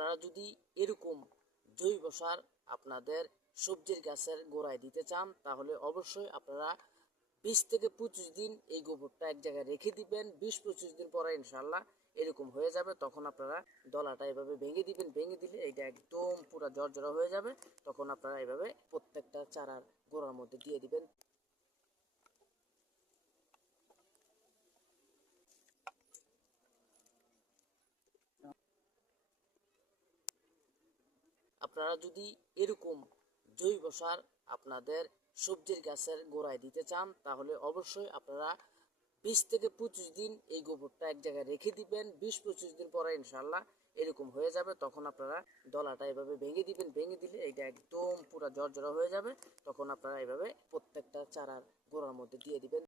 আপনারা যদি এরকম জৈব সার আপনাদের সবজির গাছের গোড়ায় দিতে চান তাহলে অবশ্যই আপনারা 20 থেকে 25 দিন এই গোবরটা এক জায়গায় রেখে দিবেন। 20-25 দিন পরে ইনশাল্লাহ এরকম হয়ে যাবে। তখন আপনারা দলাটা এভাবে ভেঙে দিবেন, ভেঙে দিলে এটা একদম পুরো জর্জরা হয়ে যাবে। তখন আপনারা এভাবে প্রত্যেকটা চারার গোড়ার মধ্যে দিয়ে দিবেন। আপনারা যদি এরকম জৈব সার আপনাদের সবজির গাছের গোড়ায় দিতে চান তাহলে অবশ্যই আপনারা 20 থেকে 25 দিন এই গোবরটা এক জায়গায় রেখে দিবেন। 20-25 দিন পরে ইনশাল্লাহ এরকম হয়ে যাবে। তখন আপনারা দলাটা এভাবে ভেঙে দিবেন, ভেঙে দিলে এটা একদম পুরো জর্জরা হয়ে যাবে। তখন আপনারা এভাবে প্রত্যেকটা চারার গোড়ার মধ্যে দিয়ে দিবেন।